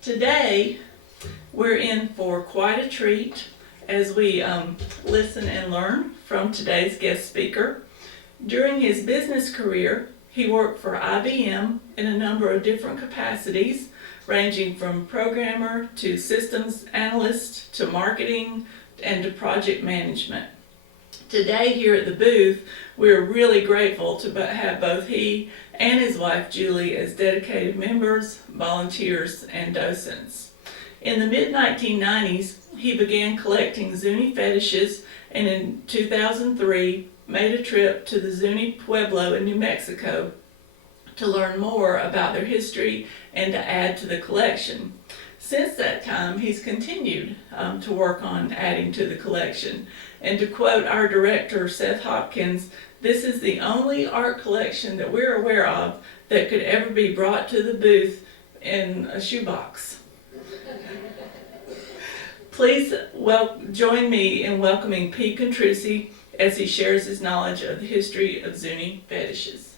Today, we're in for quite a treat as we listen and learn from today's guest speaker. During his business career, he worked for IBM in a number of different capacities, ranging from programmer to systems analyst to marketing and to project management. Today here at the booth, we're really grateful to have both he and his wife Julie as dedicated members, volunteers, and docents. In the mid-1990s, he began collecting Zuni fetishes and in 2003 made a trip to the Zuni Pueblo in New Mexico to learn more about their history and to add to the collection. Since that time, he's continued to work on adding to the collection. And to quote our director, Seth Hopkins, this is the only art collection that we're aware of that could ever be brought to the booth in a shoebox. Please join me in welcoming Pete Contrucci as he shares his knowledge of the history of Zuni fetishes.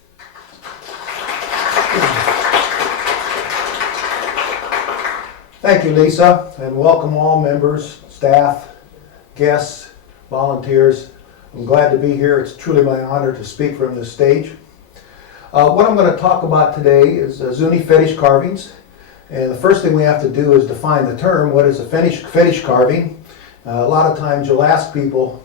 Thank you, Lisa, and welcome all members, staff, guests, volunteers. I'm glad to be here. It's truly my honor to speak from this stage. What I'm going to talk about today is Zuni fetish carvings. And the first thing we have to do is define the term. What is a fetish carving? A lot of times you'll ask people,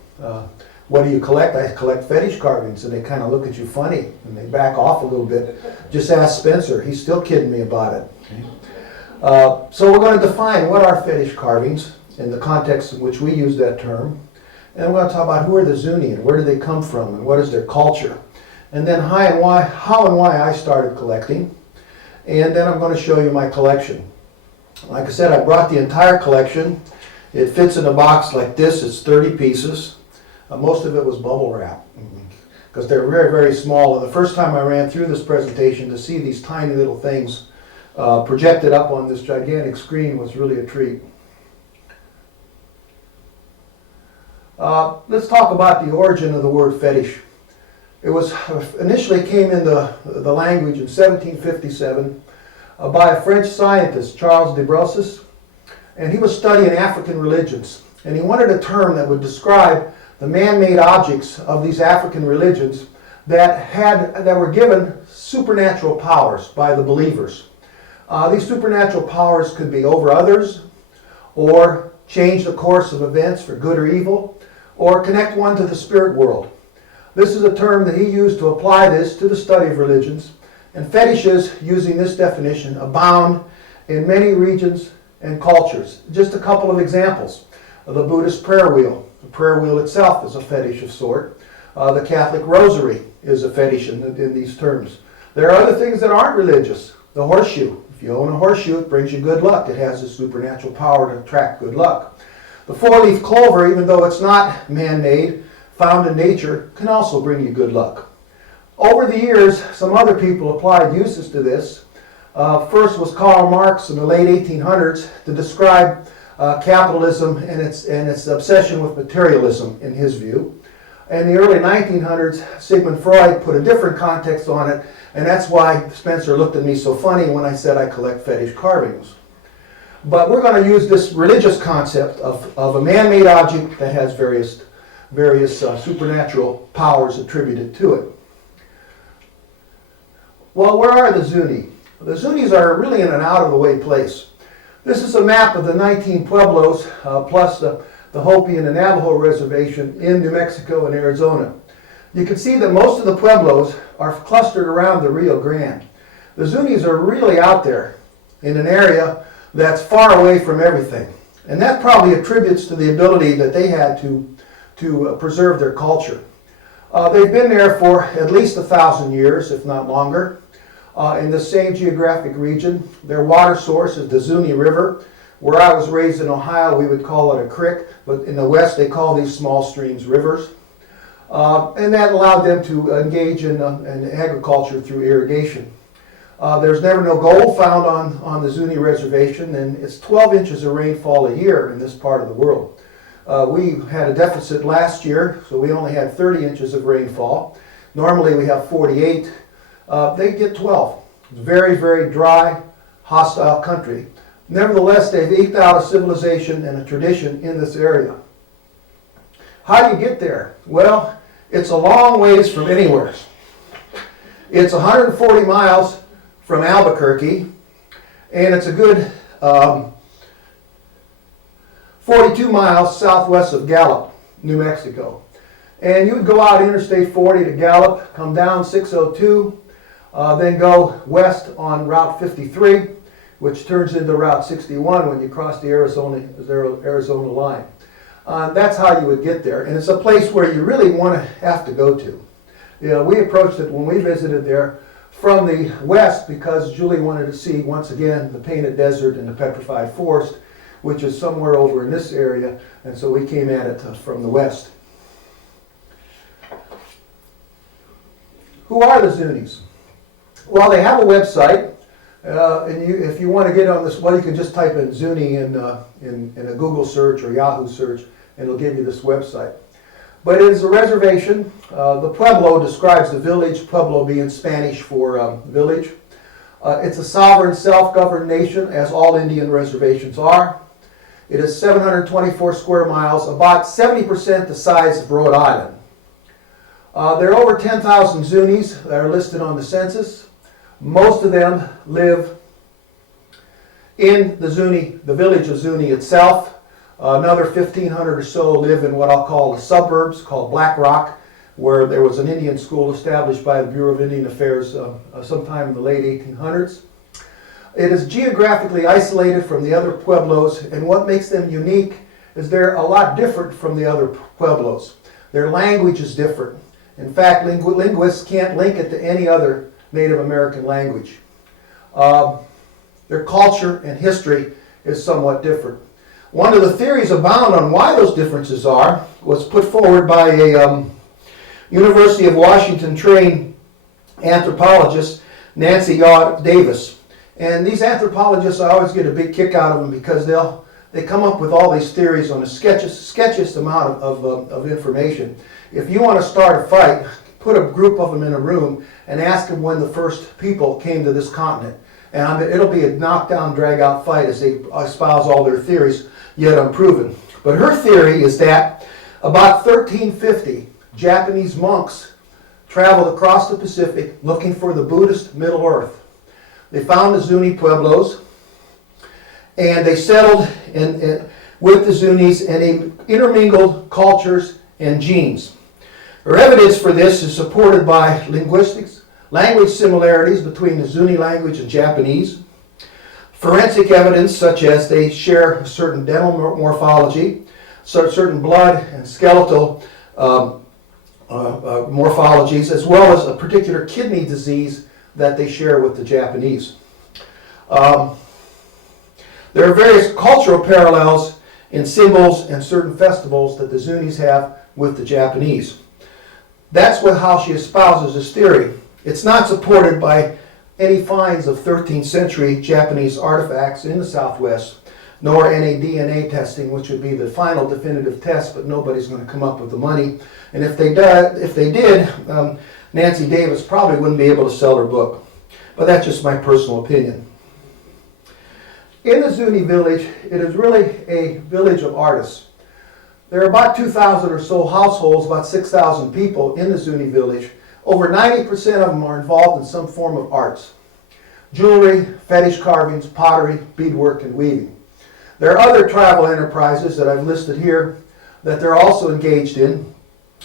what do you collect? I collect fetish carvings, and they kind of look at you funny and they back off a little bit. Just ask Spencer. He's still kidding me about it. So we're going to define what are fetish carvings in the context in which we use that term. And we're going to talk about who are the Zuni and where do they come from and what is their culture. And then how and why I started collecting. And then I'm going to show you my collection. Like I said, I brought the entire collection. It fits in a box like this. It's 30 pieces. Most of it was bubble wrap because they're very, very small. And the first time I ran through this presentation to see these tiny little things projected up on this gigantic screen was really a treat. Let's talk about the origin of the word fetish. It was initially came into the language in 1757 by a French scientist, Charles de Brosses, and he was studying African religions. And he wanted a term that would describe the man-made objects of these African religions that were given supernatural powers by the believers. These supernatural powers could be over others, or change the course of events for good or evil, or connect one to the spirit world. This is a term that he used to apply this to the study of religions, and fetishes, using this definition, abound in many regions and cultures. Just a couple of examples. The Buddhist prayer wheel. The prayer wheel itself is a fetish of sort. The Catholic rosary is a fetish in these terms. There are other things that aren't religious. The horseshoe. If you own a horseshoe, it brings you good luck. It has a supernatural power to attract good luck. The four-leaf clover, even though it's not man-made, found in nature, can also bring you good luck. Over the years, some other people applied uses to this. First was Karl Marx in the late 1800s to describe capitalism and its obsession with materialism in his view. In the early 1900s, Sigmund Freud put a different context on it, and that's why Spencer looked at me so funny when I said I collect fetish carvings. But we're going to use this religious concept of a man-made object that has various supernatural powers attributed to it. Well, where are the Zuni? The Zunis are really in an out-of-the-way place. This is a map of the 19 pueblos, plus the Hopi and the Navajo reservation in New Mexico and Arizona. You can see that most of the pueblos are clustered around the Rio Grande. The Zunis are really out there in an area that's far away from everything. And that probably attributes to the ability that they had to preserve their culture. They've been there for at least 1,000 years, if not longer, in the same geographic region. Their water source is the Zuni River. Where I was raised in Ohio, we would call it a creek, but in the West, they call these small streams rivers. And that allowed them to engage in agriculture through irrigation. There's never no gold found on the Zuni reservation, and it's 12 inches of rainfall a year in this part of the world. We had a deficit last year, so we only had 30 inches of rainfall. Normally we have 48. They get 12. It's very, very dry, hostile country. Nevertheless, they've eked out a civilization and a tradition in this area. How do you get there? Well, it's a long ways from anywhere. It's 140 miles from Albuquerque, and it's a good 42 miles southwest of Gallup, New Mexico. And you would go out Interstate 40 to Gallup, come down 602, then go west on Route 53, which turns into Route 61 when you cross the Arizona line. That's how you would get there. And it's a place where you really want to have to go to. You know, we approached it when we visited there from the west because Julie wanted to see, once again, the Painted Desert and the Petrified Forest, which is somewhere over in this area, and so we came at it from the west. Who are the Zunis? Well, they have a website, and if you want to get on this, well, you can just type in Zuni in a Google search or Yahoo search, and it'll give you this website. But it is a reservation. The pueblo describes the village, pueblo being Spanish for village. It's a sovereign, self-governed nation, as all Indian reservations are. It is 724 square miles, about 70% the size of Rhode Island. There are over 10,000 Zunis that are listed on the census. Most of them live in the village of Zuni itself. Another 1,500 or so live in what I'll call the suburbs, called Black Rock, where there was an Indian school established by the Bureau of Indian Affairs sometime in the late 1800s. It is geographically isolated from the other pueblos, and what makes them unique is they're a lot different from the other pueblos. Their language is different. In fact, linguists can't link it to any other Native American language. Their culture and history is somewhat different. One of the theories abound on why those differences was put forward by a University of Washington trained anthropologist, Nancy Yaw Davis. And these anthropologists, I always get a big kick out of them because they come up with all these theories on the sketchiest amount of information. If you want to start a fight, put a group of them in a room and ask them when the first people came to this continent. And it'll be a knockdown, drag-out fight as they espouse all their theories, yet unproven. But her theory is that about 1350, Japanese monks traveled across the Pacific looking for the Buddhist Middle Earth. They found the Zuni pueblos, and they settled with the Zunis, and they intermingled cultures and genes. Their evidence for this is supported by language similarities between the Zuni language and Japanese, forensic evidence such as they share a certain dental morphology, certain blood and skeletal morphologies, as well as a particular kidney disease that they share with the Japanese. There are various cultural parallels in symbols and certain festivals that the Zunis have with the Japanese. That's how she espouses this theory. It's not supported by any finds of 13th century Japanese artifacts in the Southwest, nor any DNA testing, which would be the final definitive test, but nobody's going to come up with the money. And if they did, Nancy Davis probably wouldn't be able to sell her book. But that's just my personal opinion. In the Zuni village, it is really a village of artists. There are about 2,000 or so households, about 6,000 people in the Zuni village. Over 90% of them are involved in some form of arts. Jewelry, fetish carvings, pottery, beadwork, and weaving. There are other tribal enterprises that I've listed here that they're also engaged in,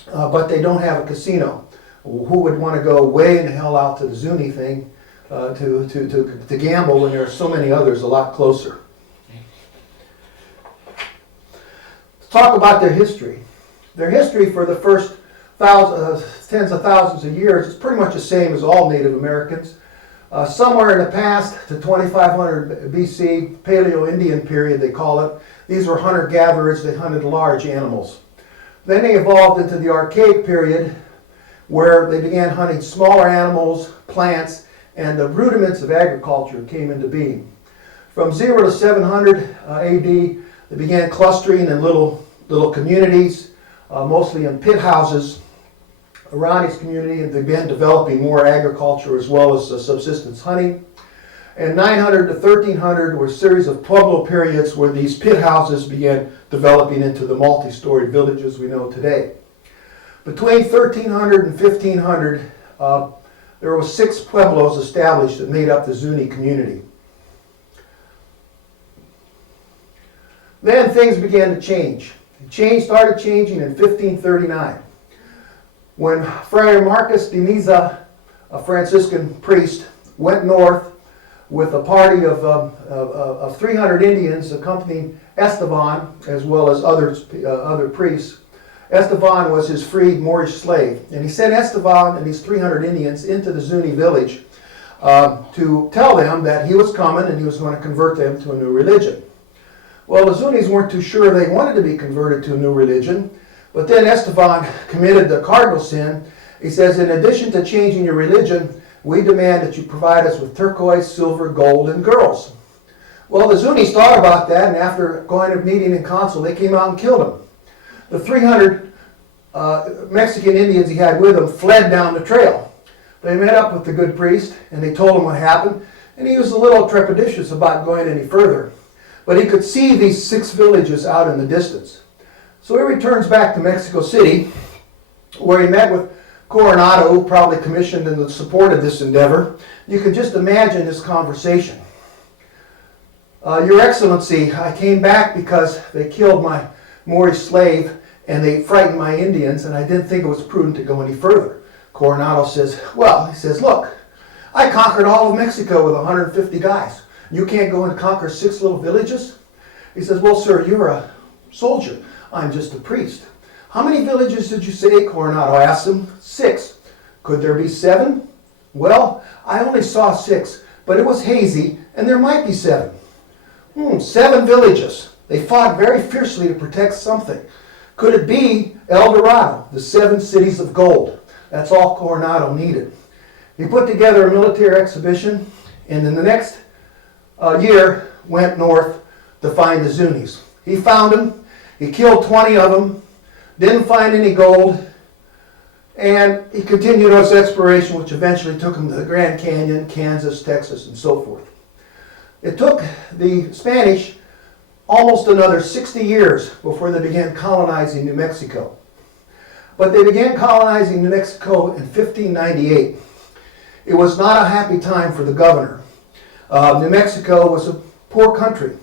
but they don't have a casino. Who would want to go way in the hell out to the Zuni thing to gamble when there are so many others a lot closer? Let's talk about their history. Their history for the first tens of thousands of years is pretty much the same as all Native Americans. Somewhere in the past, to 2500 BC, Paleo-Indian period they call it, these were hunter-gatherers. They hunted large animals. Then they evolved into the Archaic period, where they began hunting smaller animals, plants, and the rudiments of agriculture came into being. From 0 to 700 AD, they began clustering in little communities, mostly in pit houses around each community, and they began developing more agriculture as well as subsistence hunting. And 900 to 1300 were a series of Pueblo periods where these pit houses began developing into the multi-story villages we know today. Between 1300 and 1500, there were 6 pueblos established that made up the Zuni community. Then things began to change. Started changing in 1539 when Friar Marcus de Niza, a Franciscan priest, went north with a party of 300 Indians accompanying Esteban, as well as other priests. Esteban was his freed Moorish slave, and he sent Esteban and these 300 Indians into the Zuni village to tell them that he was coming and he was going to convert them to a new religion. Well, the Zunis weren't too sure they wanted to be converted to a new religion, but then Esteban committed the cardinal sin. He says, in addition to changing your religion, we demand that you provide us with turquoise, silver, gold, and girls. Well, the Zunis thought about that, and after going to meeting in council, they came out and killed him. The 300 Mexican Indians he had with him fled down the trail. They met up with the good priest, and they told him what happened, and he was a little trepidatious about going any further. But he could see these 6 villages out in the distance. So he returns back to Mexico City, where he met with Coronado, who probably commissioned and supported this endeavor. You can just imagine this conversation. Your Excellency, I came back because they killed my Moorish slave and they frightened my Indians, and I didn't think it was prudent to go any further. Coronado says, well, he says, look, I conquered all of Mexico with 150 guys. You can't go and conquer 6 little villages? He says, well, sir, you're a soldier. I'm just a priest. How many villages did you say? Coronado asked him. 6. Could there be 7? Well, I only saw 6, but it was hazy, and there might be 7. 7 villages. They fought very fiercely to protect something. Could it be El Dorado, the 7 cities of gold? That's all Coronado needed. He put together a military exhibition, and in the next year went north to find the Zunis. He found them. He killed 20 of them. Didn't find any gold, and he continued his exploration, which eventually took him to the Grand Canyon, Kansas, Texas, and so forth. It took the Spanish almost another 60 years before they began colonizing New Mexico. But they began colonizing New Mexico in 1598. It was not a happy time for the governor. New Mexico was a poor country.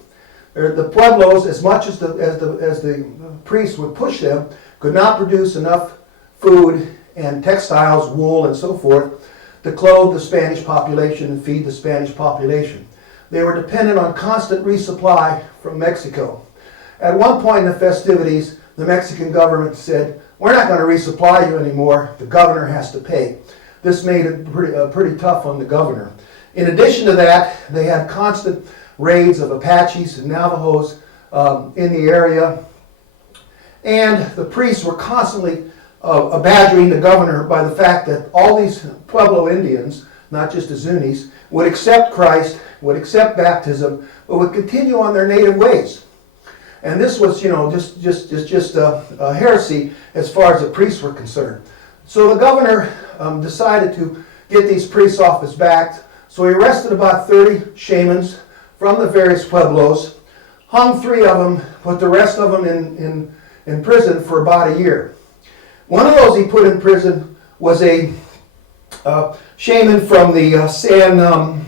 The pueblos, as much as the priests would push them, could not produce enough food and textiles, wool, and so forth to clothe the Spanish population and feed the Spanish population. They were dependent on constant resupply from Mexico. At one point in the festivities, the Mexican government said, we're not going to resupply you anymore, the governor has to pay. This made it pretty tough on the governor. In addition to that, they had constant raids of Apaches and Navajos in the area. And the priests were constantly badgering the governor by the fact that all these Pueblo Indians, not just the Zunis, would accept Christ, would accept baptism, but would continue on their native ways. And this was, just a heresy as far as the priests were concerned. So the governor decided to get these priests off his back. So he arrested about 30 shamans from the various pueblos, hung 3 of them, put the rest of them in prison for about a year. One of those he put in prison was a shaman from the San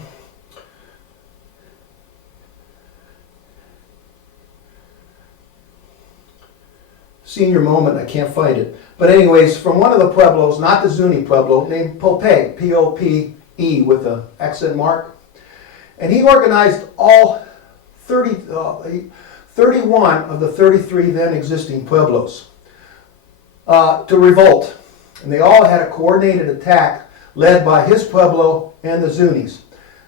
senior moment, I can't find it. But anyways, from one of the pueblos, not the Zuni Pueblo, named Pope, P-O-P-E with an accent mark. And he organized all 31 of the 33 then existing pueblos to revolt. And they all had a coordinated attack led by his pueblo and the Zunis.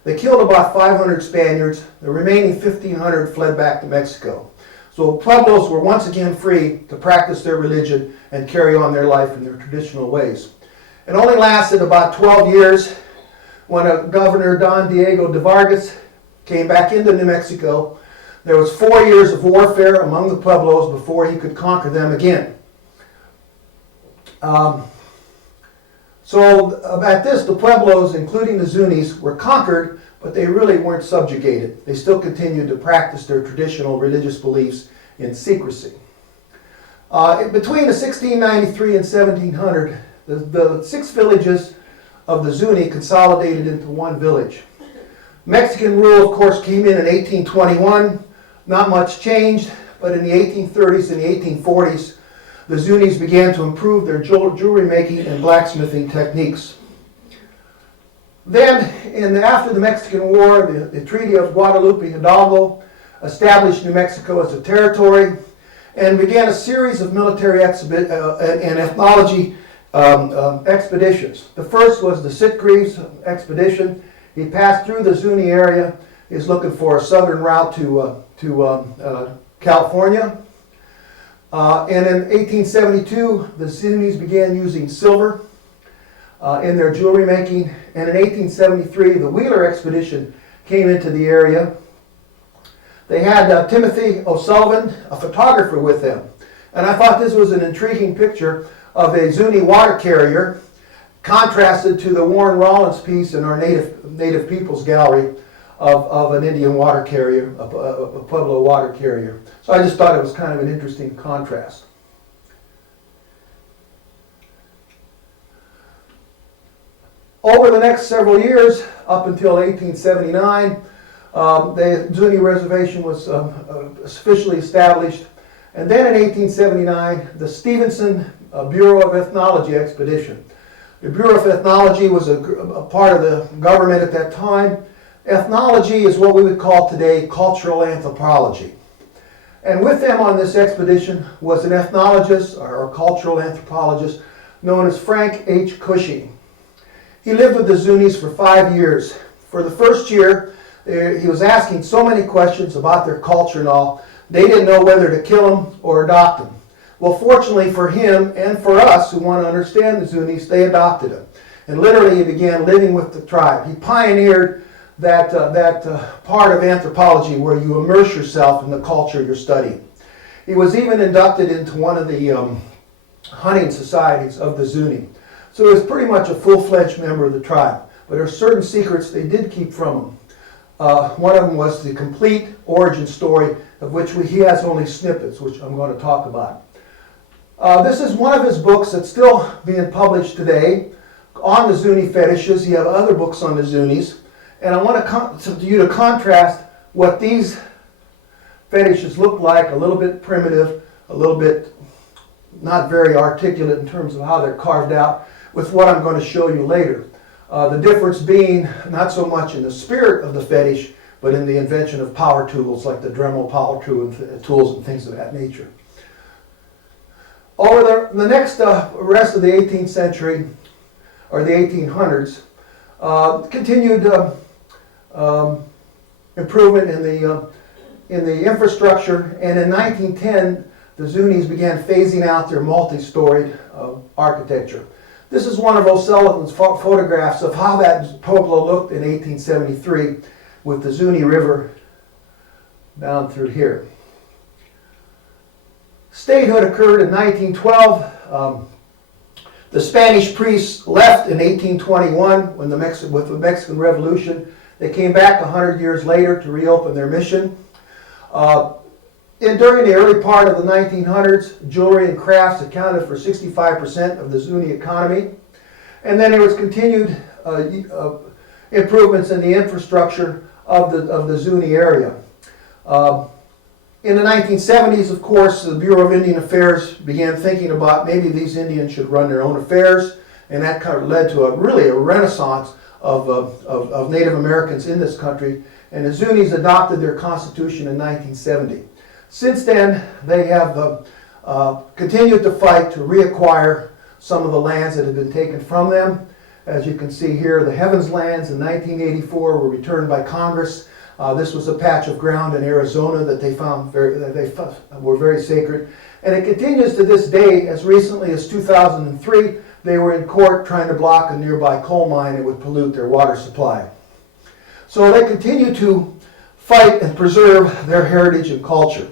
They killed about 500 Spaniards. The remaining 1,500 fled back to Mexico. So pueblos were once again free to practice their religion and carry on their life in their traditional ways. It only lasted about 12 years when a governor, Don Diego de Vargas, came back into New Mexico. There was 4 years of warfare among the pueblos before he could conquer them again. So So at this, the Pueblos, including the Zunis, were conquered, but they really weren't subjugated. They still continued to practice their traditional religious beliefs in secrecy. Between 1693 and 1700, the 6 villages of the Zuni consolidated into one village. Mexican rule, of course, came in 1821. Not much changed, but in the 1830s and the 1840s, the Zunis began to improve their jewelry making and blacksmithing techniques. Then, after the Mexican War, the Treaty of Guadalupe Hidalgo established New Mexico as a territory and began a series of military and ethnology expeditions. The first was the Sitgreaves expedition. He passed through the Zuni area. He's looking for a southern route to California. And in 1872, the Zunis began using silver in their jewelry making. And in 1873, the Wheeler expedition came into the area. They had Timothy O'Sullivan, a photographer, with them. And I thought this was an intriguing picture of a Zuni water carrier contrasted to the Warren Rollins piece in our Native Peoples Gallery of an Indian water carrier, a Pueblo water carrier. So I just thought it was kind of an interesting contrast. Over the next several years, up until 1879, the Zuni reservation was officially established. And then in 1879, the Stevenson Bureau of Ethnology expedition. The Bureau of Ethnology was a part of the government at that time. Ethnology is what we would call today cultural anthropology. And with them on this expedition was an ethnologist or cultural anthropologist known as Frank H. Cushing. He lived with the Zunis for 5 years. For the first year, he was asking so many questions about their culture and all, they didn't know whether to kill him or adopt him. Well, fortunately for him and for us who want to understand the Zunis, they adopted him. And literally he began living with the tribe. He pioneered that part of anthropology where you immerse yourself in the culture you're studying. He was even inducted into one of the hunting societies of the Zuni. So he was pretty much a full-fledged member of the tribe. But there are certain secrets they did keep from him. One of them was the complete origin story, of which he has only snippets, which I'm going to talk about. This is one of his books that's still being published today on the Zuni fetishes. You have other books on the Zunis. And I want you to contrast what these fetishes look like, a little bit primitive, a little bit not very articulate in terms of how they're carved out, with what I'm going to show you later. The difference being not so much in the spirit of the fetish, but in the invention of power tools like the Dremel power tools and things of that nature. Over the next rest of the 18th century, or the 1800s, continued improvement in the infrastructure, and in 1910, the Zunis began phasing out their multi-storied architecture. This is one of O'Sullivan's photographs of how that Pueblo looked in 1873 with the Zuni River down through here. Statehood occurred in 1912. The Spanish priests left in 1821 with the Mexican Revolution. They came back 100 years later to reopen their mission. During the early part of the 1900s, jewelry and crafts accounted for 65% of the Zuni economy. And then there was continued improvements in the infrastructure of the Zuni area. In the 1970s, of course, the Bureau of Indian Affairs began thinking about maybe these Indians should run their own affairs, and that kind of led to a renaissance of Native Americans in this country, and the Zunis adopted their constitution in 1970. Since then, they have continued to fight to reacquire some of the lands that had been taken from them. As you can see here, the Heavens lands in 1984 were returned by Congress. This was a patch of ground in Arizona that they found were very sacred. And it continues to this day. As recently as 2003, they were in court trying to block a nearby coal mine that would pollute their water supply. So they continue to fight and preserve their heritage and culture.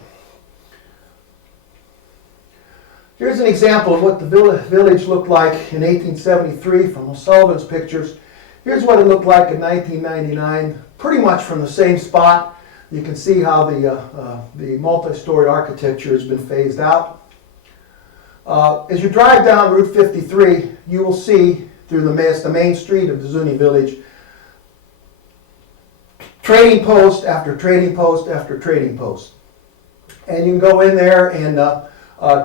Here's an example of what the village looked like in 1873 from O'Sullivan's pictures. Here's what it looked like in 1999, pretty much from the same spot. You can see how the multi-story architecture has been phased out. As you drive down Route 53, you will see through the main street of the Zuni village, trading post after trading post after trading post. And you can go in there and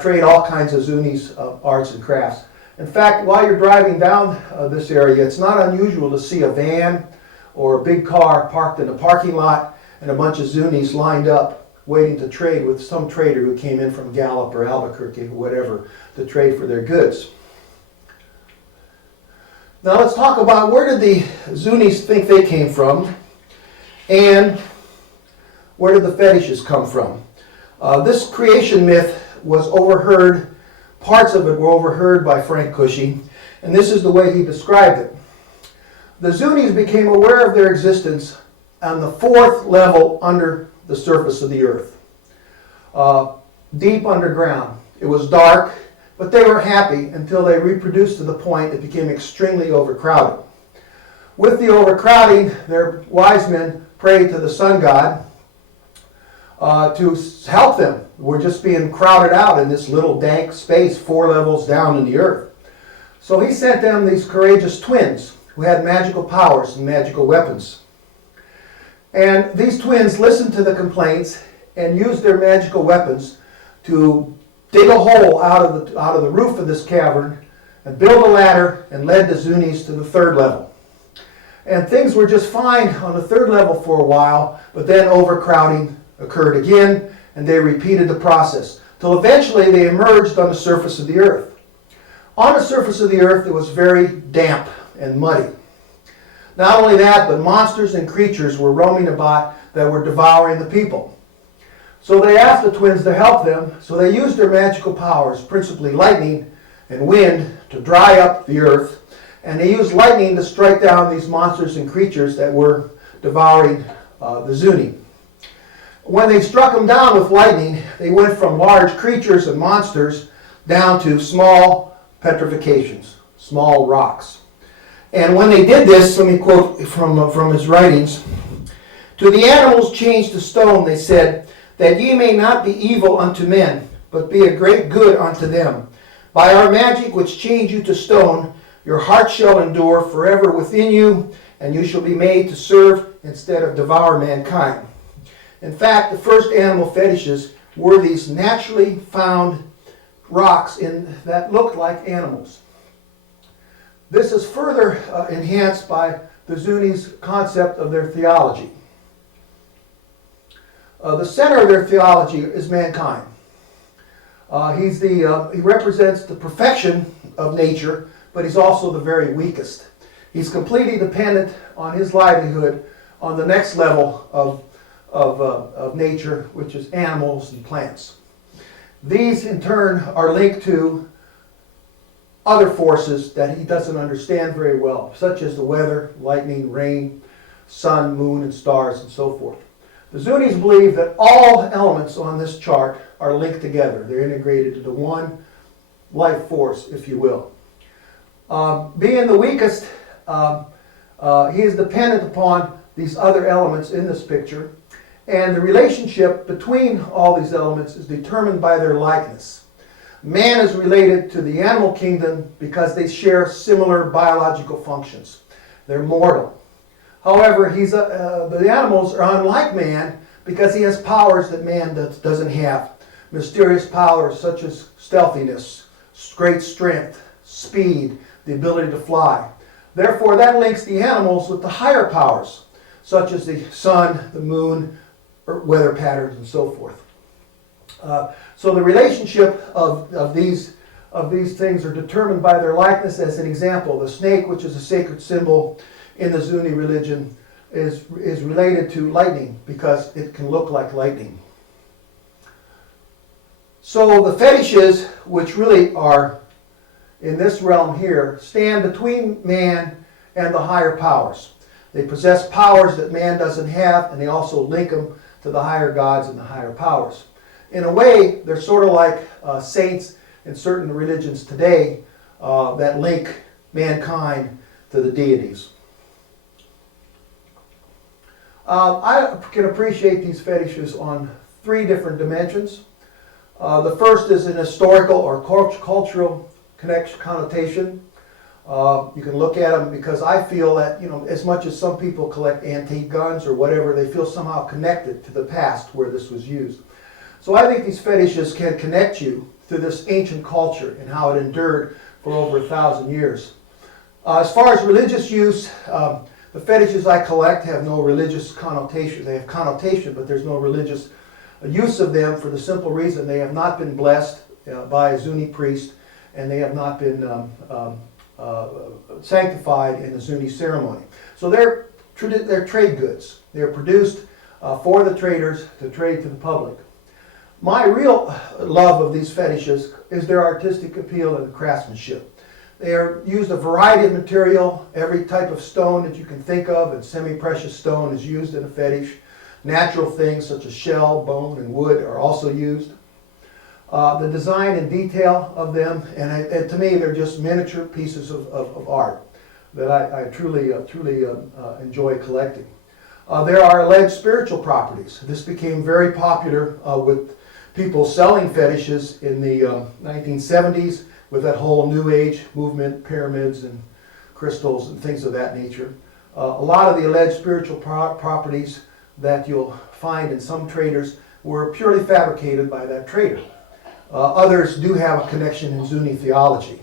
trade all kinds of Zuni's arts and crafts. In fact, while you're driving down this area, it's not unusual to see a van or a big car parked in a parking lot and a bunch of Zunis lined up waiting to trade with some trader who came in from Gallup or Albuquerque or whatever to trade for their goods. Now let's talk about where did the Zunis think they came from and where did the fetishes come from. This creation myth was overheard, parts of it were overheard by Frank Cushy, and this is the way he described it. The Zunis became aware of their existence on the 4th level under the surface of the earth, deep underground. It was dark, but they were happy until they reproduced to the point it became extremely overcrowded. With the overcrowding, their wise men prayed to the sun god to help them. We're just being crowded out in this little dank space 4 levels down in the earth. So he sent them these courageous twins who had magical powers and magical weapons. And these twins listened to the complaints and used their magical weapons to dig a hole out of the roof of this cavern and build a ladder and led the Zunis to the 3rd level. And things were just fine on the 3rd level for a while, but then overcrowding occurred again, and they repeated the process, till eventually they emerged on the surface of the earth. On the surface of the earth, it was very damp and muddy. Not only that, but monsters and creatures were roaming about that were devouring the people. So they asked the twins to help them, so they used their magical powers, principally lightning and wind, to dry up the earth, and they used lightning to strike down these monsters and creatures that were devouring the Zuni. When they struck them down with lightning, they went from large creatures and monsters down to small petrifications, small rocks. And when they did this, let me quote from his writings, "To the animals changed to stone, they said, that ye may not be evil unto men, but be a great good unto them. By our magic which change you to stone, your heart shall endure forever within you, and you shall be made to serve instead of devour mankind." In fact, the first animal fetishes were these naturally found rocks that looked like animals. This is further enhanced by the Zuni's concept of their theology. The center of their theology is mankind. He represents the perfection of nature, but he's also the very weakest. He's completely dependent on his livelihood on the next level of nature, which is animals and plants. These, in turn, are linked to other forces that he doesn't understand very well, such as the weather, lightning, rain, sun, moon, and stars, and so forth. The Zunis believe that all elements on this chart are linked together. They're integrated into one life force, if you will. Being the weakest, he is dependent upon these other elements in this picture, and the relationship between all these elements is determined by their likeness. Man is related to the animal kingdom because they share similar biological functions. They're mortal. However, the animals are unlike man because he has powers that man doesn't have. Mysterious powers such as stealthiness, great strength, speed, the ability to fly. Therefore, that links the animals with the higher powers, such as the sun, the moon, weather patterns, and so forth. So the relationship of these things are determined by their likeness. As an example, the snake, which is a sacred symbol in the Zuni religion, is related to lightning because it can look like lightning. So the fetishes, which really are in this realm here, stand between man and the higher powers. They possess powers that man doesn't have, and they also link them to the higher gods and the higher powers. In a way, they're sort of like saints in certain religions today that link mankind to the deities. I can appreciate these fetishes on 3 different dimensions. The first is an historical or cultural connotation. You can look at them because I feel that, as much as some people collect antique guns or whatever, they feel somehow connected to the past where this was used. So I think these fetishes can connect you to this ancient culture and how it endured for over 1,000 years. As far as religious use, the fetishes I collect have no religious connotation. They have connotation, but there's no religious use of them for the simple reason they have not been blessed by a Zuni priest, and they have not been sanctified in the Zuni ceremony. So they're trade goods. They're produced for the traders to trade to the public. My real love of these fetishes is their artistic appeal and craftsmanship. They are used a variety of material. Every type of stone that you can think of, and semi-precious stone is used in a fetish. Natural things such as shell, bone, and wood are also used. The design and detail of them, and to me, they're just miniature pieces of art that I truly enjoy collecting. There are alleged spiritual properties. This became very popular with people selling fetishes in the 1970s with that whole New Age movement, pyramids and crystals and things of that nature. A lot of the alleged spiritual properties that you'll find in some traders were purely fabricated by that trader. Others do have a connection in Zuni theology.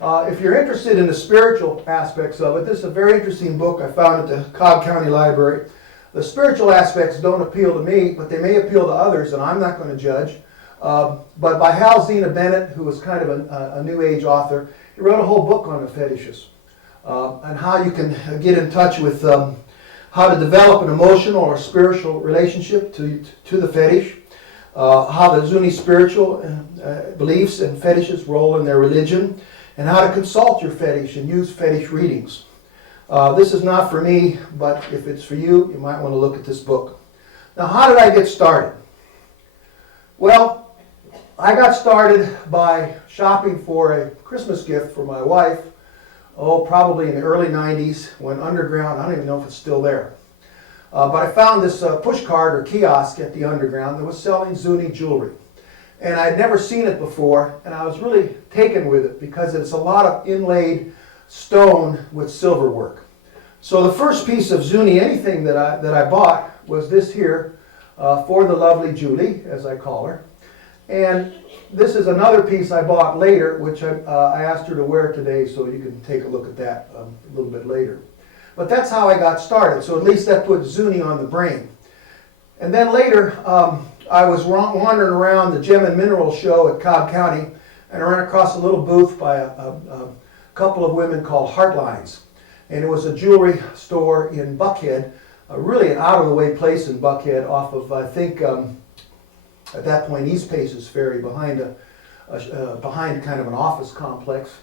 If you're interested in the spiritual aspects of it, this is a very interesting book I found at the Cobb County Library. The spiritual aspects don't appeal to me, but they may appeal to others, and I'm not going to judge. But by Hal Zena Bennett, who was kind of a New Age author, he wrote a whole book on the fetishes and how you can get in touch with how to develop an emotional or spiritual relationship to the fetish, how the Zuni spiritual beliefs and fetishes roll in their religion, and how to consult your fetish and use fetish readings. This is not for me, but if it's for you, you might want to look at this book. Now, how did I get started? Well, I got started by shopping for a Christmas gift for my wife, probably in the early 90s, when Underground, I don't even know if it's still there. But I found this push cart or kiosk at the Underground that was selling Zuni jewelry. And I'd never seen it before, and I was really taken with it because it's a lot of inlaid stone with silver work. So the first piece of Zuni anything that I bought was this here for the lovely Julie, as I call her. And this is another piece I bought later, which I asked her to wear today, so you can take a look at that a little bit later. But that's how I got started, so at least that put Zuni on the brain. And then later, I was wandering around the Gem and Mineral show at Cobb County, and I ran across a little booth by a couple of women called Heartlines. And it was a jewelry store in Buckhead, really an out-of-the-way place in Buckhead off of, I think, at that point, East Paces Ferry, behind kind of an office complex.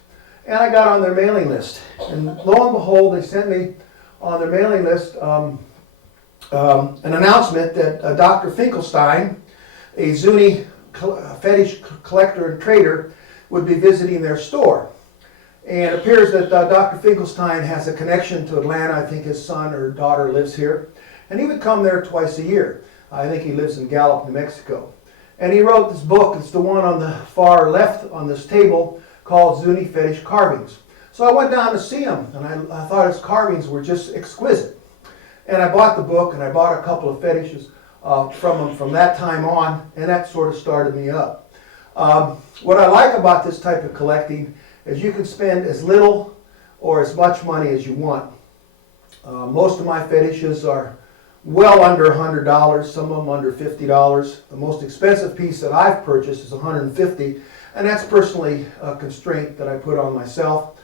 And I got on their mailing list. And lo and behold, they sent me on their mailing list an announcement that Dr. Finkelstein, a Zuni fetish collector and trader, would be visiting their store. And it appears that Dr. Finkelstein has a connection to Atlanta. I think his son or daughter lives here. And he would come there twice a year. I think he lives in Gallup, New Mexico. And he wrote this book. It's the one on the far left on this table called Zuni Fetish Carvings. So I went down to see him, and I thought his carvings were just exquisite. And I bought the book, and I bought a couple of fetishes from him from that time on, and that sort of started me up. What I like about this type of collecting is you can spend as little or as much money as you want. Most of my fetishes are well under $100, some of them under $50. The most expensive piece that I've purchased is $150, and that's personally a constraint that I put on myself.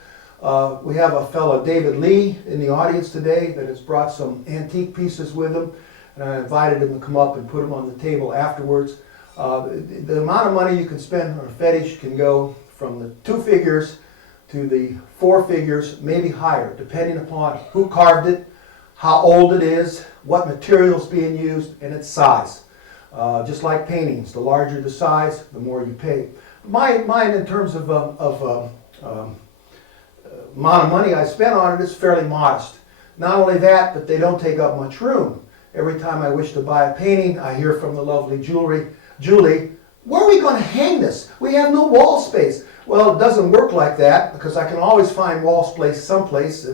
We have a fellow, David Lee, in the audience today that has brought some antique pieces with him, and I invited him to come up and put them on the table afterwards. The amount of money you can spend on a fetish can go from the 2 figures to the 4 figures, maybe higher, depending upon who carved it, how old it is, what material is being used, and its size. Just like paintings, the larger the size, the more you pay. Mine in terms of amount of money I spent on it is fairly modest. Not only that, but they don't take up much room. Every time I wish to buy a painting, I hear from the lovely Julie, where are we going to hang this? We have no wall space. Well, it doesn't work like that, because I can always find wall space someplace.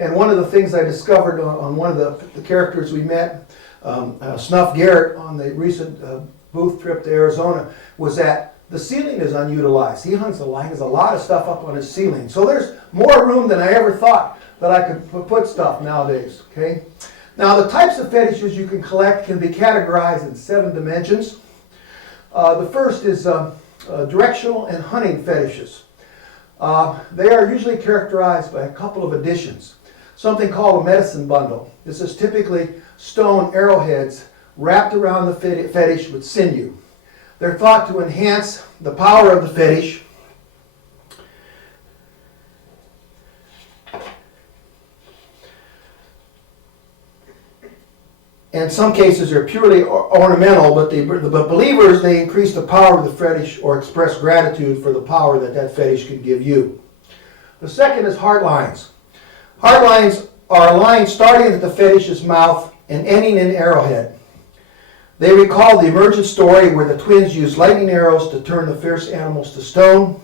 And one of the things I discovered on one of the characters we met, Snuff Garrett, on the recent booth trip to Arizona, was that the ceiling is unutilized. He hangs a lot of stuff up on his ceiling. So there's more room than I ever thought that I could put stuff nowadays. Okay. Now the types of fetishes you can collect can be categorized in 7 dimensions. The first is directional and hunting fetishes. They are usually characterized by a couple of additions. Something called a medicine bundle. This is typically stone arrowheads wrapped around the fetish with sinew. They're thought to enhance the power of the fetish. In some cases, they're purely ornamental, but believers, they increase the power of the fetish or express gratitude for the power that fetish can give you. The second is heart lines. Heart lines are a line starting at the fetish's mouth and ending in arrowhead. They recall the emergent story where the twins used lightning arrows to turn the fierce animals to stone.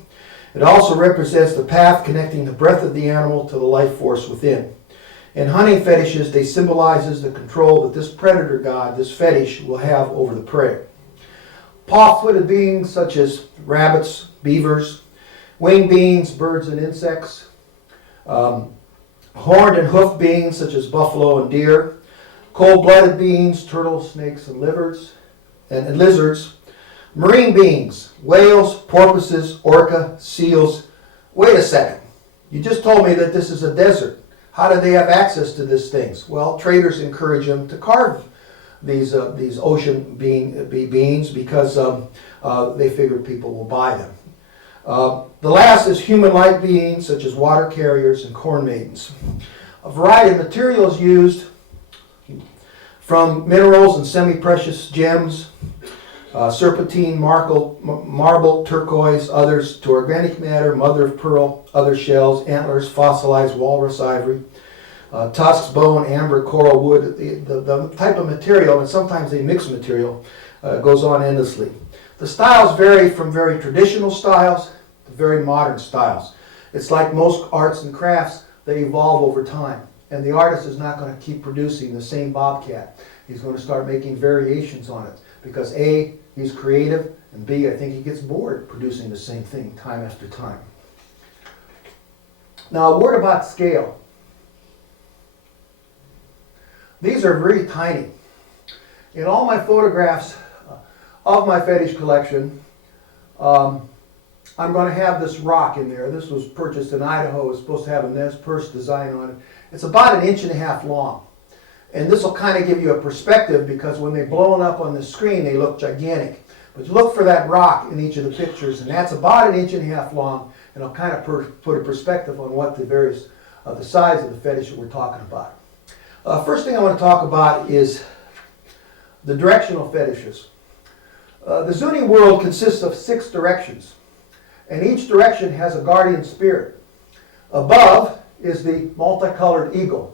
It also represents the path connecting the breath of the animal to the life force within. In hunting fetishes, they symbolizes the control that this predator god, this fetish, will have over the prey. Paw Footed Beings such as rabbits, beavers, winged beings, birds and insects, horned and hoofed beings such as buffalo and deer, cold-blooded beings, turtles, snakes, and lizards, marine beings, whales, porpoises, orca, seals. Wait a second. You just told me that this is a desert. How do they have access to these things? Well, traders encourage them to carve these ocean beings because they figure people will buy them. The last is human-like beings such as water carriers and corn maidens. A variety of materials used, from minerals and semi-precious gems, serpentine, marble, turquoise, others to organic matter, mother of pearl, other shells, antlers, fossilized walrus ivory, tusks, bone, amber, coral, wood. The type of material, and sometimes they mix material, goes on endlessly. The styles vary from very traditional styles to very modern styles. It's like most arts and crafts, they evolve over time. And the artist is not going to keep producing the same bobcat. He's going to start making variations on it. Because A, he's creative, and B, I think he gets bored producing the same thing time after time. Now, a word about scale. These are very tiny. In all my photographs of my fetish collection, I'm going to have this rock in there. This was purchased in Idaho. It's supposed to have a Nez Perce design on it. It's about 1.5 inches long. And this will kind of give you a perspective because when they're blown up on the screen, they look gigantic. But look for that rock in each of the pictures, and that's about 1.5 inches long, and it'll kind of put a perspective on what the various, the size of the fetish that we're talking about. First thing I want to talk about is the directional fetishes. The Zuni world consists of 6 directions, and each direction has a guardian spirit. Above is the multicolored eagle.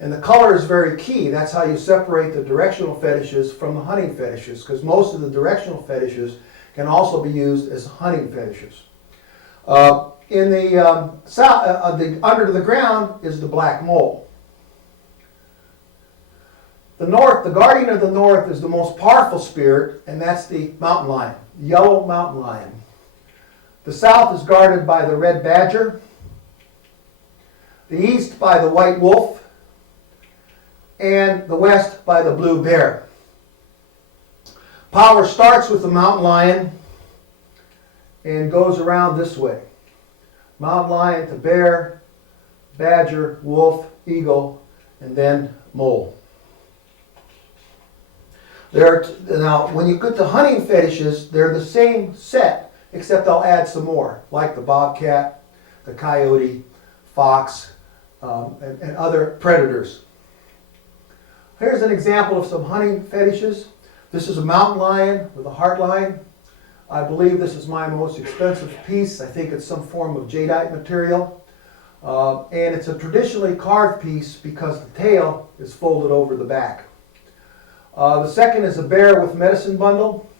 And the color is very key. That's how you separate the directional fetishes from the hunting fetishes, because most of the directional fetishes can also be used as hunting fetishes. In the south, under the ground is the black mole. The north, the guardian of the north is the most powerful spirit, and that's the mountain lion, the yellow mountain lion. The south is guarded by the red badger, the east by the white wolf, and the west by the blue bear. Power starts with the mountain lion and goes around this way. Mountain lion to bear, badger, wolf, eagle, and then mole. Now, when you get to hunting fetishes, they're the same set, except I'll add some more, like the bobcat, the coyote, fox, and other predators. Here's an example of some hunting fetishes. This is a mountain lion with a heart line. I believe this is my most expensive piece. I think it's some form of jadeite material. And it's a traditionally carved piece because the tail is folded over the back. The second is a bear with medicine bundle.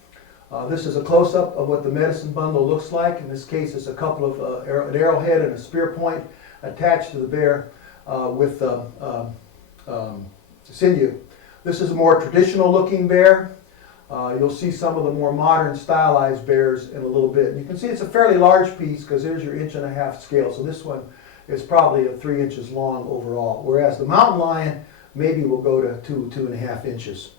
This is a close-up of what the medicine bundle looks like. In this case, it's a couple of an arrowhead and a spear point attached to the bear with sinew. This is a more traditional looking bear. You'll see some of the more modern stylized bears in a little bit. And you can see it's a fairly large piece because there's your 1.5 inch scale. So this one is probably 3 inches long overall. Whereas the mountain lion maybe will go to 2.5 inches.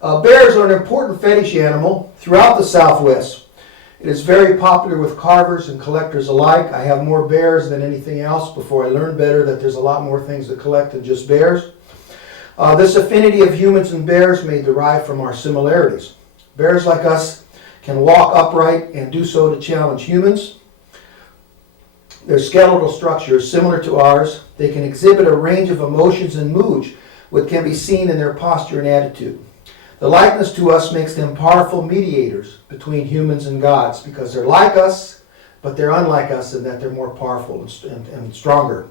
Bears are an important fetish animal throughout the Southwest. It is very popular with carvers and collectors alike. I have more bears than anything else before I learned better that there's a lot more things to collect than just bears. This affinity of humans and bears may derive from our similarities. Bears like us can walk upright and do so to challenge humans. Their skeletal structure is similar to ours. They can exhibit a range of emotions and moods, which can be seen in their posture and attitude. The likeness to us makes them powerful mediators between humans and gods because they're like us, but they're unlike us in that they're more powerful and stronger.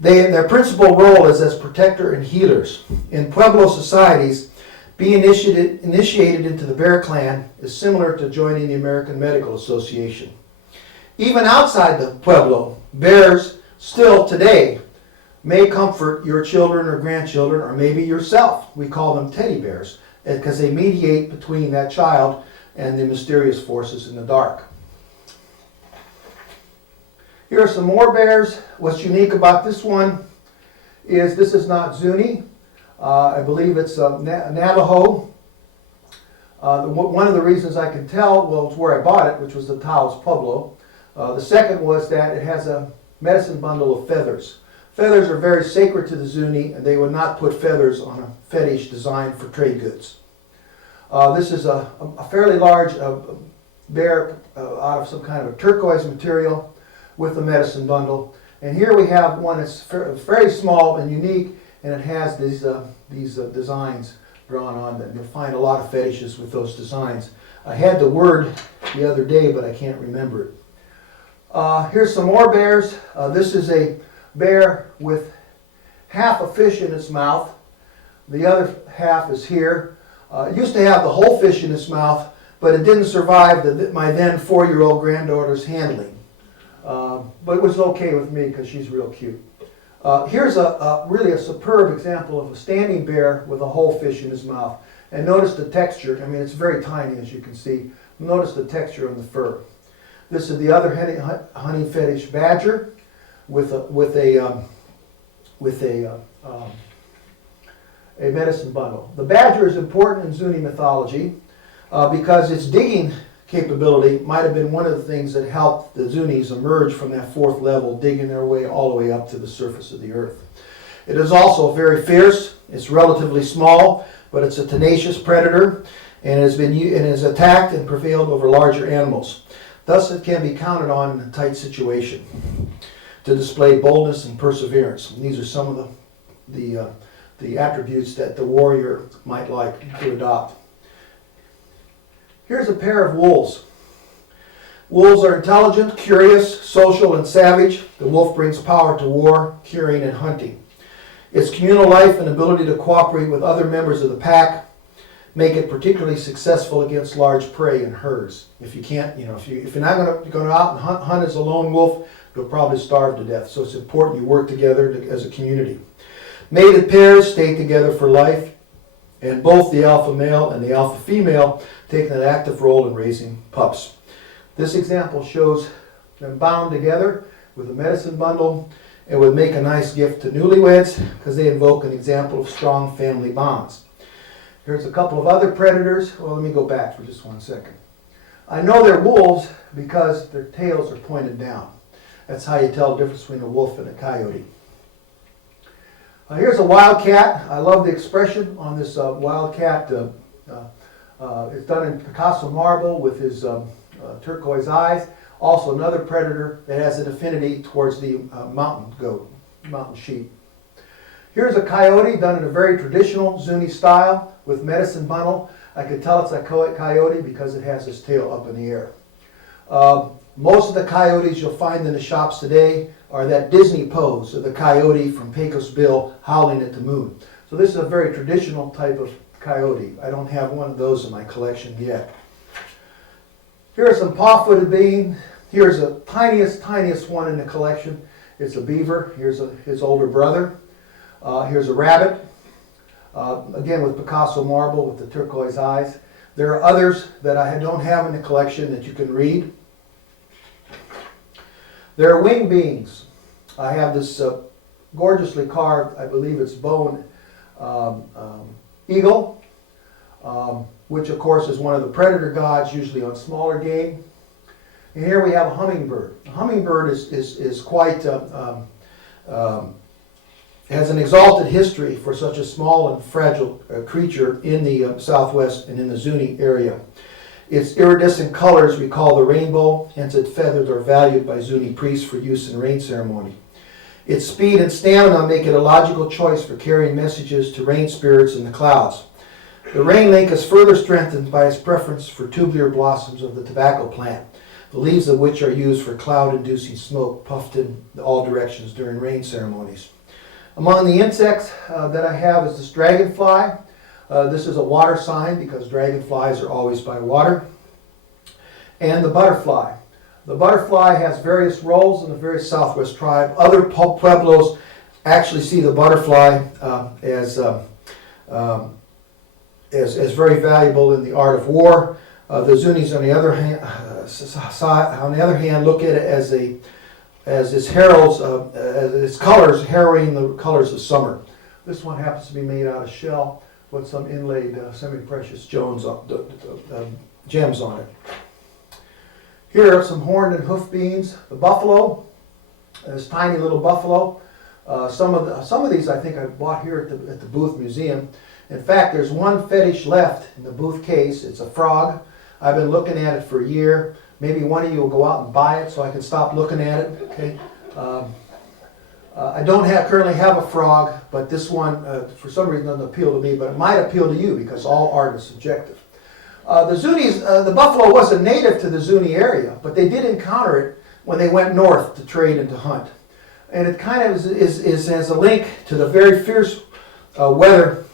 Their principal role is as protector and healers. In Pueblo societies, being initiated into the bear clan is similar to joining the American Medical Association. Even outside the Pueblo, bears still today may comfort your children or grandchildren or maybe yourself. We call them teddy bears because they mediate between that child and the mysterious forces in the dark. Here are some more bears. What's unique about this one is this is not Zuni. I believe it's Navajo. One of the reasons I can tell, well, it's where I bought it, which was the Taos Pueblo. The second was that it has a medicine bundle of feathers. Feathers are very sacred to the Zuni, and they would not put feathers on a fetish designed for trade goods. This is a fairly large bear out of some kind of a turquoise material with a medicine bundle. And here we have one that's very small and unique, and it has these designs drawn on them. You'll find a lot of fetishes with those designs. I had the word the other day, but I can't remember it. Here's some more bears. This is a bear with half a fish in its mouth. The other half is here. It used to have the whole fish in its mouth, but it didn't survive my then 4-year-old granddaughter's handling. But it was okay with me because she's real cute. Here's really a superb example of a standing bear with a whole fish in his mouth. And notice the texture. I mean, it's very tiny, as you can see. Notice the texture on the fur. This is the other hunting fetish badger with a medicine bundle. The badger is important in Zuni mythology because its digging capability might have been one of the things that helped the Zunis emerge from that 4th level, digging their way all the way up to the surface of the earth. It is also very fierce. It's relatively small, but it's a tenacious predator, and has attacked and prevailed over larger animals. Thus, it can be counted on in a tight situation to display boldness and perseverance. And these are some of the attributes that the warrior might like to adopt. Here's a pair of wolves. Wolves are intelligent, curious, social, and savage. The wolf brings power to war, curing, and hunting. Its communal life and ability to cooperate with other members of the pack make it particularly successful against large prey and herds. If you can't, if you're not going to go out and hunt as a lone wolf, you'll probably starve to death. So it's important you work together as a community. Mated pairs stay together for life, and both the alpha male and the alpha female take an active role in raising pups. This example shows them bound together with a medicine bundle. It would make a nice gift to newlyweds because they invoke an example of strong family bonds. Here's a couple of other predators. Well, let me go back for just 1 second. I know they're wolves because their tails are pointed down. That's how you tell the difference between a wolf and a coyote. Here's a wildcat. I love the expression on this wildcat. It's done in Picasso marble with his turquoise eyes. Also another predator that has an affinity towards the mountain goat. mountain sheep. Here's a coyote done in a very traditional Zuni style with medicine bundle. I could tell it's a coyote because it has its tail up in the air. Most of the coyotes you'll find in the shops today are that Disney pose of the coyote from Pecos Bill howling at the moon. So this is a very traditional type of coyote. I don't have one of those in my collection yet. Here are some Paw Footed Beings. Here's the tiniest one in the collection. It's a beaver. Here's his older brother. Here's a rabbit. Again with Picasso marble with the turquoise eyes. There are others that I don't have in the collection that you can read. There are winged beings. I have this gorgeously carved, I believe it's bone eagle, which of course is one of the predator gods, usually on smaller game. And here we have a hummingbird. A hummingbird is quite, has an exalted history for such a small and fragile creature in the Southwest and in the Zuni area. Its iridescent colors recall the rainbow, hence its feathers are valued by Zuni priests for use in rain ceremony. Its speed and stamina make it a logical choice for carrying messages to rain spirits in the clouds. The rain link is further strengthened by its preference for tubular blossoms of the tobacco plant, the leaves of which are used for cloud-inducing smoke puffed in all directions during rain ceremonies. Among the insects that I have is this dragonfly. This is a water sign because dragonflies are always by water. And the butterfly. The butterfly has various roles in the various Southwest tribe. Other pueblos actually see the butterfly as very valuable in the art of war. The Zunis, on the other hand, look at it as its heralds, as its colors heralding the colors of summer. This one happens to be made out of shell with some inlaid semi-precious gems on it. Here are some horned and hoofed beings. The buffalo, this tiny little buffalo. Some of these I think I bought here at the Booth Museum. In fact, there's one fetish left in the Booth case. It's a frog. I've been looking at it for a year. Maybe one of you will go out and buy it so I can stop looking at it. Okay. I don't currently have a frog, but this one, for some reason, doesn't appeal to me, but it might appeal to you because all art is subjective. The Zunis, the buffalo wasn't native to the Zuni area, but they did encounter it when they went north to trade and to hunt. And it kind of has a link to the very fierce weather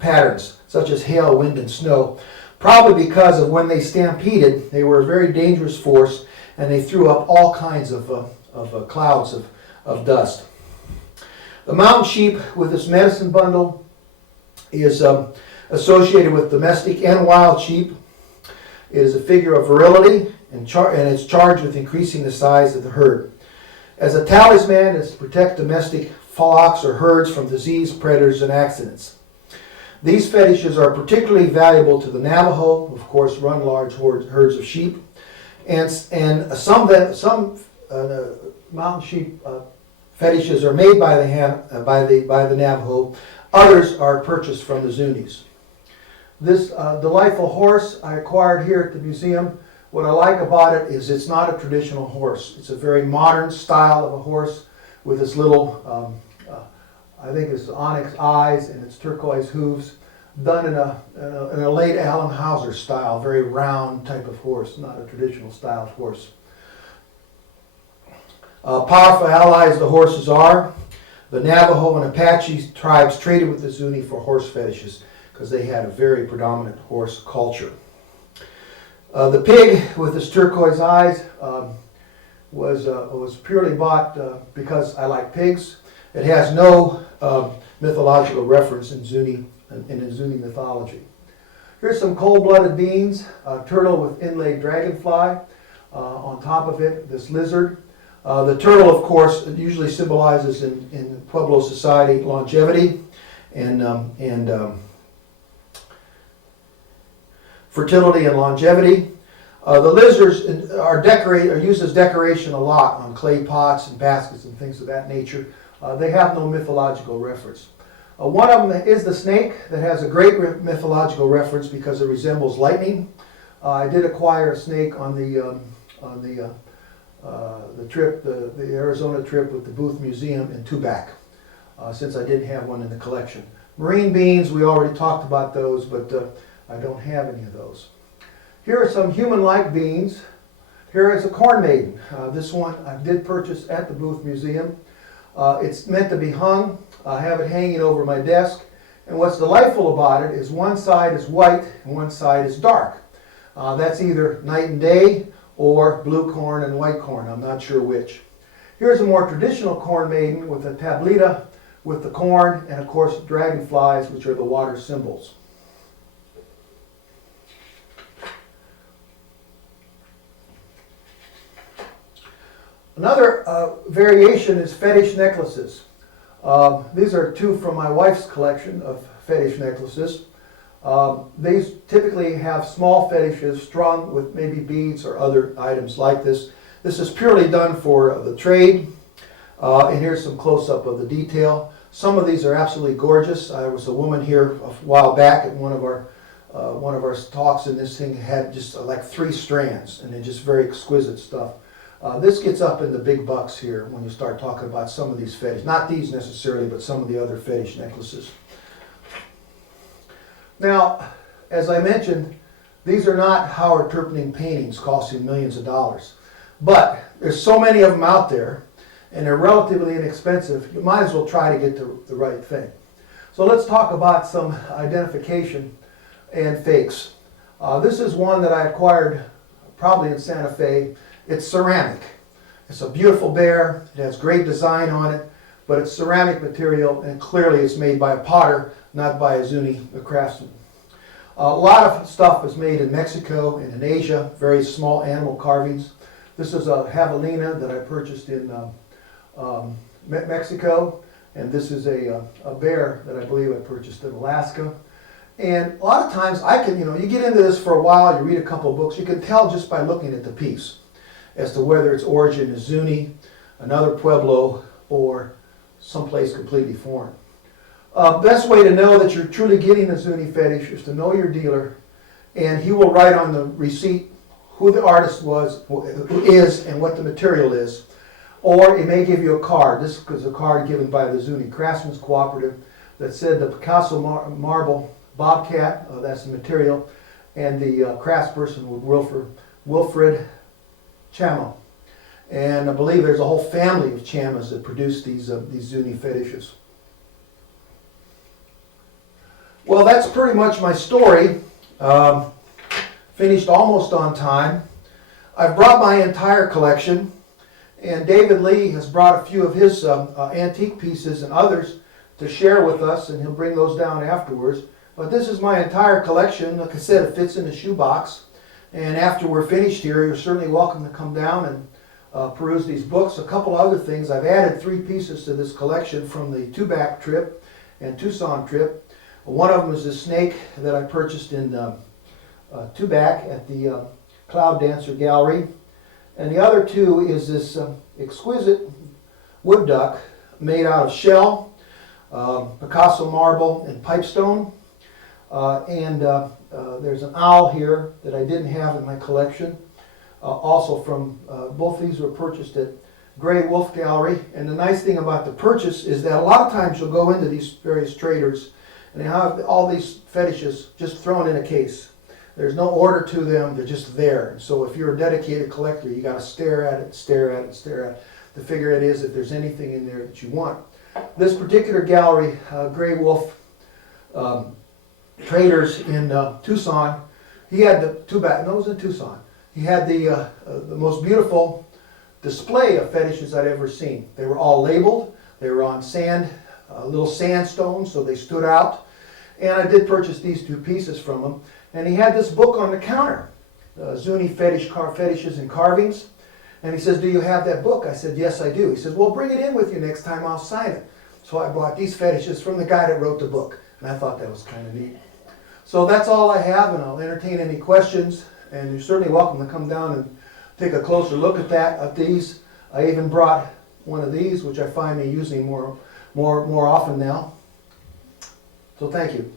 patterns, such as hail, wind, and snow, probably because of when they stampeded, they were a very dangerous force, and they threw up all kinds of clouds of dust. The mountain sheep with its medicine bundle is associated with domestic and wild sheep. It is a figure of virility and it's charged with increasing the size of the herd. As a talisman, it's to protect domestic flocks or herds from disease, predators, and accidents. These fetishes are particularly valuable to the Navajo, who of course run large herds of sheep, and some mountain sheep fetishes are made by the Navajo. Others are purchased from the Zunis. This delightful horse I acquired here at the museum. What I like about it is it's not a traditional horse. It's a very modern style of a horse with its little, I think it's onyx eyes and its turquoise hooves, done in a late Allen Hauser style, very round type of horse, not a traditional style of horse. Powerful allies the horses are. The Navajo and Apache tribes traded with the Zuni for horse fetishes because they had a very predominant horse culture. The pig with its turquoise eyes was purely bought because I like pigs. It has no mythological reference in Zuni mythology. Here's some cold-blooded beings. A turtle with inlaid dragonfly on top of it. This lizard. The turtle, of course, usually symbolizes in Pueblo society longevity and fertility and longevity. The lizards are used as decoration a lot on clay pots and baskets and things of that nature. They have no mythological reference. One of them is the snake that has a great mythological reference because it resembles lightning. I did acquire a snake on the the trip, the Arizona trip with the Booth Museum in Tubac, since I didn't have one in the collection. Marine beans, we already talked about those, but I don't have any of those. Here are some human-like beings. Here is a corn maiden. This one I did purchase at the Booth Museum. It's meant to be hung. I have it hanging over my desk. And what's delightful about it is one side is white and one side is dark. That's either night and day or blue corn and white corn. I'm not sure which. Here's a more traditional corn maiden with a tablita with the corn and of course dragonflies, which are the water symbols. Another variation is fetish necklaces. These are two from my wife's collection of fetish necklaces. These typically have small fetishes strung with maybe beads or other items like this. This is purely done for the trade. And here's some close-up of the detail. Some of these are absolutely gorgeous. There was a woman here a while back at one of our talks, and this thing had just like 3 strands, and they're just very exquisite stuff. This gets up in the big bucks here when you start talking about some of these fetishes. Not these necessarily, but some of the other fetish necklaces. Now, as I mentioned, these are not Howard Terpening paintings costing millions of dollars. But there's so many of them out there, and they're relatively inexpensive, you might as well try to get the right thing. So let's talk about some identification and fakes. This is one that I acquired probably in Santa Fe. It's ceramic. It's a beautiful bear. It has great design on it, but it's ceramic material, and clearly it's made by a potter, not by a Zuni craftsman. A lot of stuff is made in Mexico and in Asia, very small animal carvings. This is a javelina that I purchased in Mexico, and this is a bear that I believe I purchased in Alaska. And a lot of times you get into this for a while, you read a couple of books, you can tell just by looking at the piece as to whether its origin is Zuni, another Pueblo, or someplace completely foreign. Best way to know that you're truly getting a Zuni fetish is to know your dealer, and he will write on the receipt who the artist is and what the material is. Or he may give you a card. This is a card given by the Zuni Craftsmen's Cooperative that said the Picasso marble bobcat, that's the material, and the craftsperson was Wilfred Chamo. And I believe there's a whole family of Chamas that produce these Zuni fetishes. Well, that's pretty much my story. Finished almost on time. I've brought my entire collection, and David Lee has brought a few of his antique pieces and others to share with us, and he'll bring those down afterwards. But this is my entire collection. Like I said, it fits in a shoebox. And after we're finished here, you're certainly welcome to come down and peruse these books. A couple other things. I've added 3 pieces to this collection from the Tubac trip and Tucson trip. One of them is the snake that I purchased in Tubac at the Cloud Dancer Gallery. And the other 2 is this exquisite wood duck made out of shell, Picasso marble, and pipestone. There's an owl here that I didn't have in my collection. Also from, both these were purchased at Gray Wolf Gallery. And the nice thing about the purchase is that a lot of times you'll go into these various traders and they have all these fetishes just thrown in a case. There's no order to them, they're just there. So if you're a dedicated collector, you got to stare at it, stare at it, stare at it to figure it is if there's anything in there that you want. This particular gallery, Gray Wolf Traders in Tucson, he had the Tubac, no, it was in Tucson. He had the most beautiful display of fetishes I'd ever seen. They were all labeled, they were on sand, little sandstone, so they stood out. And I did purchase these 2 pieces from him. And he had this book on the counter, Zuni Fetishes and Carvings. And he says, do you have that book? I said, yes, I do. He says, well, bring it in with you next time, I'll sign it. So I bought these fetishes from the guy that wrote the book. And I thought that was kind of neat. So that's all I have, and I'll entertain any questions. And you're certainly welcome to come down and take a closer look at these. I even brought one of these, which I find me using more often now. So thank you.